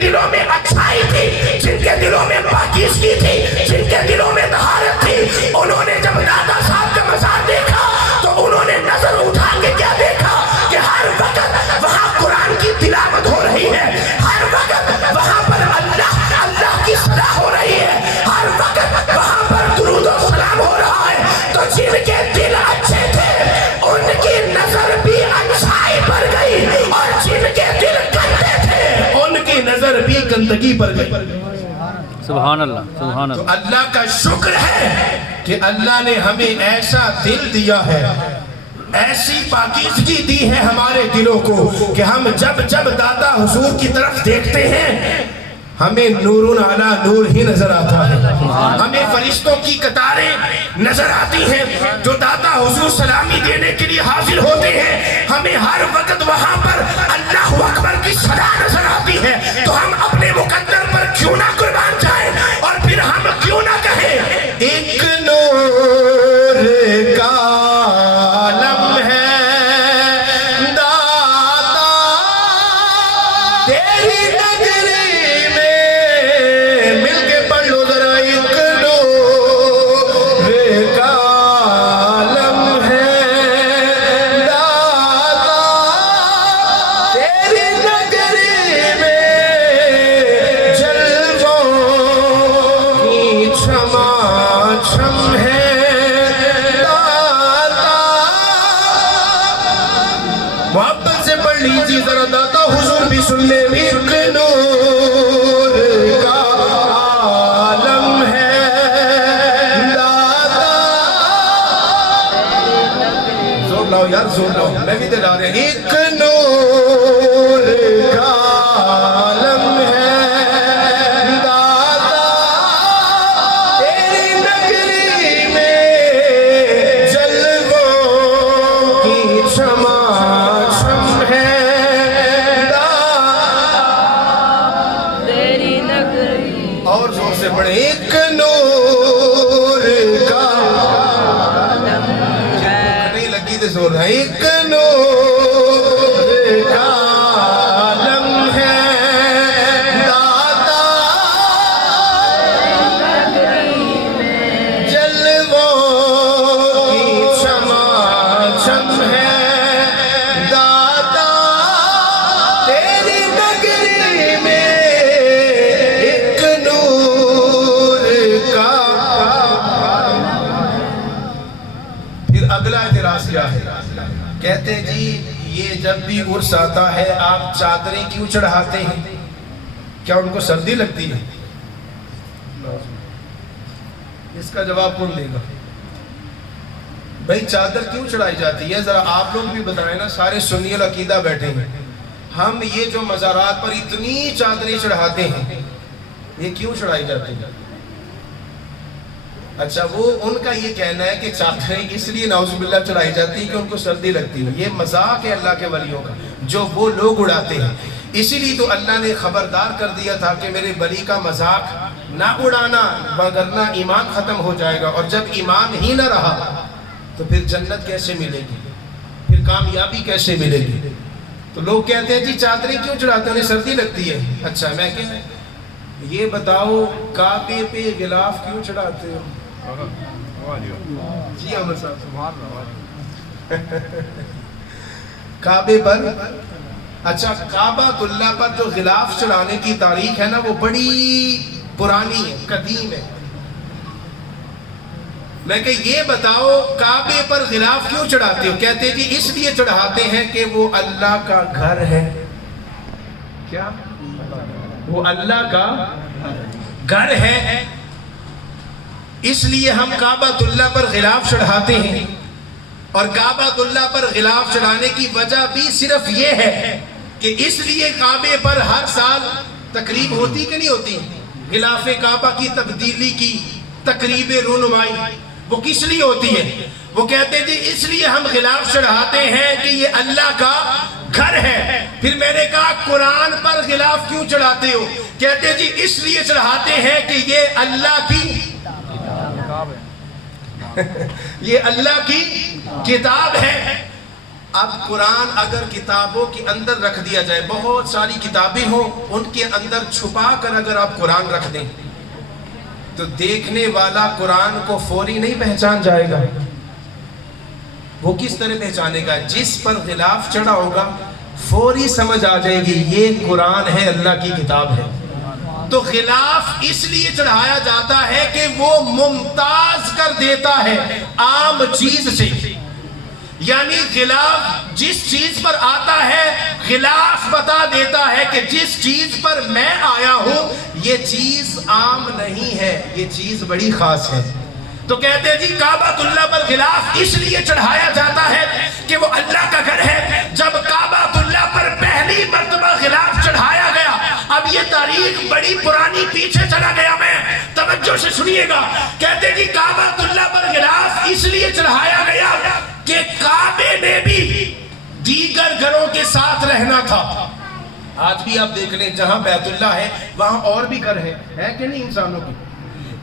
دلوں میں اچھائی تھی، جن کے دلوں میں پاکیزگی تھی، جن کے دلوں میں طہارت تھی، انہوں نے جب دادا صاحب کا مزار دیکھا تو انہوں نے نظر اٹھا کے کیا دیکھا کہ ہر وقت وہاں قرآن کی تلاوت ہو رہی ہے، ہر وقت وہاں پر اللہ کی صدا ہو رہی ہے، ہر وقت وہاں پر درود و سلام ہو رہا ہے۔ تو جن کے دل اچھے تھے ان کی نظر بھی اچھائی پر گئی، اور جن کے دل گندے تھے ان کی نظر بھی گندگی پر گئی۔ سبحان اللہ، سبحان تو اللہ۔ اللہ کا شکر ہے کہ اللہ نے ہمیں ایسا دل دیا ہے، ایسی پاکیزگی دی ہے ہمارے دلوں کو کہ ہم جب دادا حضور کی طرف دیکھتے ہیں ہمیں نور علی نور ہی نظر آتا ہے، ہمیں فرشتوں کی قطاریں نظر آتی ہیں جو دادا حضور سلامی دینے کے لیے حاضر ہوتے ہیں، ہمیں ہر وقت وہاں پر اللہ اکبر کی صدا نظر آتی ہے۔ تو ہم اپنے مقدر پر کیوں نہ قربان جائیں، اور پھر ہم کیوں نہ کہیں ایک نور کا عالم ہے دادا تیری نگری میں، مل کے پڑھ لو ذرا، ایک نور کا عالم ہے دادا تیری نگری میں، جلووں کی چھما چھم ہے دادا۔ محبت سے پڑھ لیجیے ذرا، دادا حضور بھی سن لے، ایک نور کا عالم ہے دادا۔ زور لاؤ یار، زور لاؤ، میں بھی دلا رہے ہیں۔ ایک نور کا عالم ہے دادا تیری نگری میں، جلووں کی چھما چھم ہے تیری نگری، اور زور سے پڑھیں، ایک نور کا نہیں لگی دے زور ہے، ایک نور کا عالم ہے دادا جلووں کی چھما چھم ہے دادا تیری نگری میں، ایک نور کا۔ پھر اگلا اعتراض کیا ہے؟ کہتے جی یہ جب بھی عرس آتا ہے آپ چادریں کیوں چڑھاتے ہیں؟ کیا ان کو سردی لگتی ہے؟ اس کا جواب کون دے گا؟ بھئی چادر کیوں چڑھائی جاتی ہے؟ ذرا آپ لوگ بھی بتائیں نا، سارے سنی العقیدہ بیٹھے ہیں، ہم یہ جو مزارات پر اتنی چادریں چڑھاتے ہیں یہ کیوں چڑھائی جاتی ہیں؟ اچھا، وہ ان کا یہ کہنا ہے کہ چادریں اس لیے نعوذ باللہ چڑھائی جاتی ہے کہ ان کو سردی لگتی ہے۔ یہ مذاق ہے اللہ کے ولیوں کا جو وہ لوگ اڑاتے ہیں، اسی لیے تو اللہ نے خبردار کر دیا تھا کہ میرے ولی کا مذاق نہ اڑانا ورنہ ایمان ختم ہو جائے گا، اور جب ایمان ہی نہ رہا تو پھر جنت کیسے ملے گی، پھر کامیابی کیسے ملے گی؟ تو لوگ کہتے ہیں جی چادریں کیوں چڑھاتے ہیں؟ انہیں سردی لگتی ہے۔ اچھا میں کہ یہ بتاؤ کعبے پہ غلاف کیوں چڑھاتے ہو؟ جی عمر صاحب، کعبے پر، اچھا کعبۃ اللہ پر جو غلاف چڑھانے کی تاریخ ہے نا وہ بڑی پرانی ہے، قدیم ہے۔ میں کہ یہ بتاؤ کعبے پر غلاف کیوں چڑھاتے ہو؟ کہتے جی اس لیے چڑھاتے ہیں کہ وہ اللہ کا گھر ہے۔ کیا؟ وہ اللہ کا گھر ہے، اس لیے ہم کعبۃ اللہ پر غلاف چڑھاتے ہیں۔ اور کعبۃ اللہ پر غلاف چڑھانے کی وجہ بھی صرف یہ ہے کہ اس لیے کعبے پر ہر سال تقریب ہوتی کہ نہیں ہوتی؟ غلاف کعبہ کی تبدیلی کی تقریب رونمائی وہ کس لیے ہوتی ہے؟ وہ کہتے ہیں جی اس لیے ہم غلاف چڑھاتے ہیں کہ یہ اللہ کا گھر ہے۔ پھر میں نے کہا قرآن پر غلاف کیوں چڑھاتے ہو؟ کہتے ہیں جی اس لیے چڑھاتے ہیں کہ یہ اللہ کی یہ اللہ کی کتاب ہے۔ اب قرآن اگر کتابوں کے اندر رکھ دیا جائے، بہت ساری کتابیں ہوں، ان کے اندر چھپا کر اگر آپ قرآن رکھ دیں تو دیکھنے والا قرآن کو فوری نہیں پہچان جائے گا۔ وہ کس طرح پہچانے گا؟ جس پر غلاف چڑھا ہوگا فوری سمجھ آ جائے گی یہ قرآن ہے، اللہ کی کتاب ہے۔ تو غلاف اس لیے چڑھایا جاتا ہے کہ وہ ممتاز کر دیتا ہے عام چیز سے، یعنی غلاف جس چیز پر آتا ہے غلاف بتا دیتا ہے کہ جس چیز پر میں آیا ہوں یہ چیز عام نہیں ہے، یہ چیز بڑی خاص ہے۔ تو کہتے ہیں جی کعبۃ اللہ پر غلاف اس لیے چڑھایا جاتا ہے کہ وہ اللہ کا گھر ہے۔ جب کعبۃ اللہ پر پہلی مرتبہ غلاف چڑھایا گیا، اب یہ تاریخ بڑی پرانی پیچھے چلا گیا، میں توجہ سے سنیے گا، کہتے ہیں جی کعبۃ اللہ پر غلاف اس لیے چڑھایا گیا کہ کعبے میں بھی دیگر گھروں کے ساتھ رہنا تھا۔ آج بھی آپ دیکھ لیں جہاں بیت اللہ ہے وہاں اور بھی گھر ہے کہ نہیں انسانوں کی؟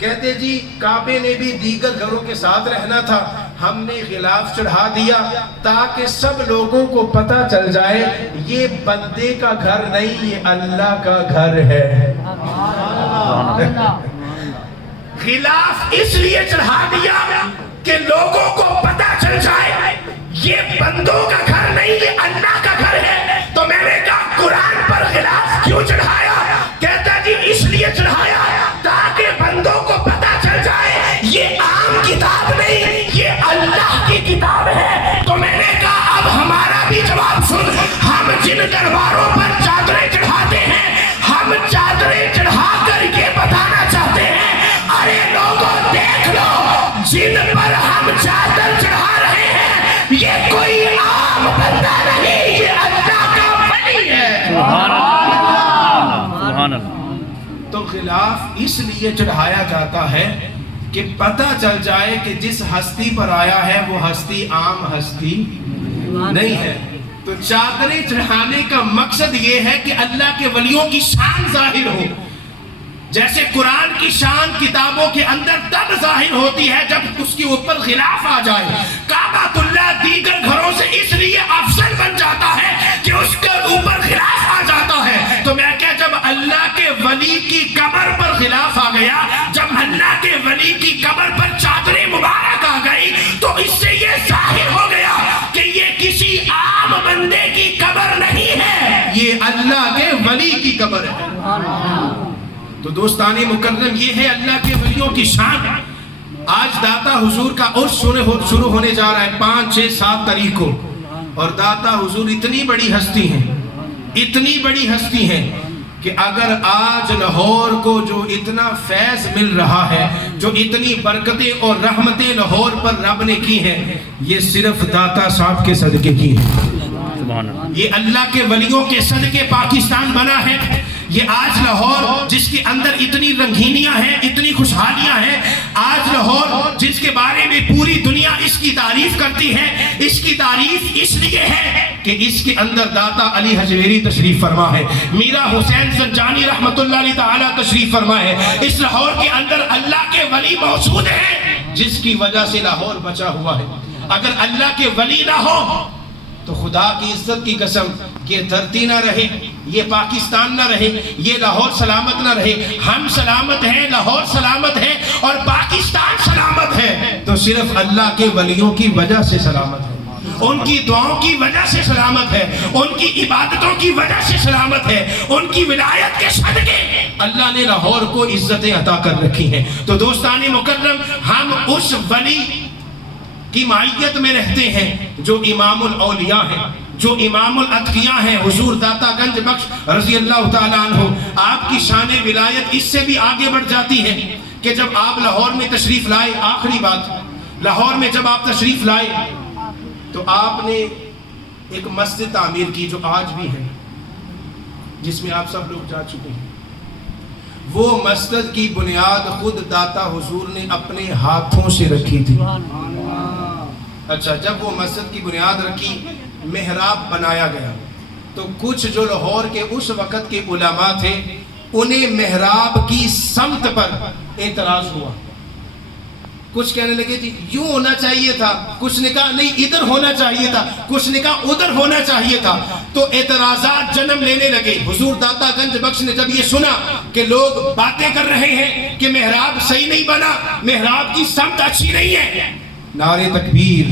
کہتے جی کعبے نے بھی دیگر گھروں کے ساتھ رہنا تھا، ہم نے غلاف چڑھا دیا تاکہ سب لوگوں کو پتہ چل جائے یہ بندے کا گھر نہیں، یہ اللہ کا گھر ہے۔ غلاف اس لیے چڑھا دیا کہ لوگوں کو پتہ چل جائے یہ بندوں کا گھر نہیں، یہ اللہ کا گھر ہے۔ تو میں نے کہا قرآن پر غلاف کیوں چڑھایا؟ کہتا جی اس لیے چڑھایا تاکہ بندوں کو پتہ چل جائے یہ عام کتاب نہیں، یہ اللہ کی کتاب ہے۔ تو میں نے کہا اب ہمارا بھی جواب سن، ہم جن درباروں پر چادریں چڑھاتے ہیں ہم چادریں چڑھا کر یہ بتانا چاہتے ہیں ارے لوگوں دیکھ لو جن پر ہم چادر چڑھا رہے ہیں یہ کوئی عام بندہ نہیں، یہ اللہ کا ولی ہے۔ سبحان اللہ، سبحان اللہ۔ تو غلاف اس لیے چڑھایا جاتا ہے کہ پتہ چل جائے کہ جس ہستی پر آیا ہے وہ ہستی عام ہستی نہیں ہے۔ تو چادریں چڑھانے کا مقصد یہ ہے کہ اللہ کے ولیوں کی شان ظاہر ہو۔ جیسے قرآن کی شان کتابوں کے اندر تب ظاہر ہوتی ہے جب اس کے اوپر غلاف آ جائے۔ کعبۃ اللہ دیگر گھروں سے اس لیے افضل بن جاتا ہے کہ اس کے اوپر غلاف آ جاتا ہے۔ تو میں کہا جب اللہ کے ولی کی قبر پر غلاف آ گیا، جب اللہ کے ولی کی قبر پر چادر مبارک آ گئی تو اس سے یہ ظاہر ہو گیا کہ یہ کسی عام بندے کی قبر نہیں ہے، یہ اللہ کے ولی کی قبر ہے۔ تو دوستانی مکرم یہ ہے اللہ کے ولیوں کی شان۔ آج داتا حضور کا عرس شروع ہونے جا رہا ہے 5، 6، 7 تاریخ کو، اور داتا حضور اتنی بڑی ہستی ہیں، اتنی بڑی ہستی ہیں کہ اگر آج لاہور کو جو اتنا فیض مل رہا ہے، جو اتنی برکتیں اور رحمتیں لاہور پر رب نے کی ہیں، یہ صرف داتا صاحب کے صدقے کی ہیں۔ سبحان اللہ۔ یہ اللہ کے ولیوں کے صدقے پاکستان بنا ہے۔ یہ آج لاہور جس کے اندر اتنی رنگینیاں ہیں، اتنی خوشحالیاں ہیں، آج لاہور جس کے بارے میں پوری دنیا اس کی تعریف کرتی ہے، اس کی تعریف اس لیے ہے کہ اس کے اندر داتا علی حجویری تشریف فرما ہے، میرا حسین زنجانی رحمت اللہ علیہ تعالیٰ تشریف فرما ہے۔ اس لاہور کے اندر اللہ کے ولی موجود ہیں جس کی وجہ سے لاہور بچا ہوا ہے۔ اگر اللہ کے ولی نہ ہو تو خدا کی عزت کی قسم یہ دھرتی نہ رہے، یہ پاکستان نہ رہے، یہ لاہور سلامت نہ رہے۔ ہم سلامت ہیں، لاہور سلامت ہے اور پاکستان سلامت ہے تو صرف اللہ کے ولیوں کی وجہ سے سلامت ہے، ان کی دعاؤں کی وجہ سے سلامت ہے، ان کی عبادتوں کی وجہ سے سلامت ہے، ان کی ولایت کے صدقے اللہ نے لاہور کو عزتیں عطا کر رکھی ہیں۔ تو دوستان مکرم ہم اس ولی کی معیت میں رہتے ہیں جو امام الاولیاء ہیں، جو امام الاتقیاء ہیں، حضور داتا گنج بخش رضی اللہ تعالیٰ عنہ۔ آپ کی شان ولایت اس سے بھی آگے بڑھ جاتی ہے کہ جب آپ لاہور میں تشریف لائے، آخری بات، لاہور میں جب آپ تشریف لائے تو آپ نے ایک مسجد تعمیر کی جو آج بھی ہے، جس میں آپ سب لوگ جا چکے ہیں۔ وہ مسجد کی بنیاد خود داتا حضور نے اپنے ہاتھوں سے رکھی تھی۔ اچھا، جب وہ مسجد کی بنیاد رکھی، محراب بنایا گیا تو کچھ جو لاہور کے اس وقت کے علماء تھے انہیں محراب کی سمت پر اعتراض ہوا کچھ کہنے لگے جی یوں ہونا چاہیے تھا، کچھ نے کہا نہیں ادھر ہونا چاہیے تھا، کچھ نے کہا ادھر ہونا چاہیے تھا. تو اعتراضات جنم لینے لگے. حضور داتا گنج بخش نے جب یہ سنا کہ لوگ باتیں کر رہے ہیں کہ محراب صحیح نہیں بنا، محراب کی سمت اچھی نہیں ہے، نعرہ تکبیر.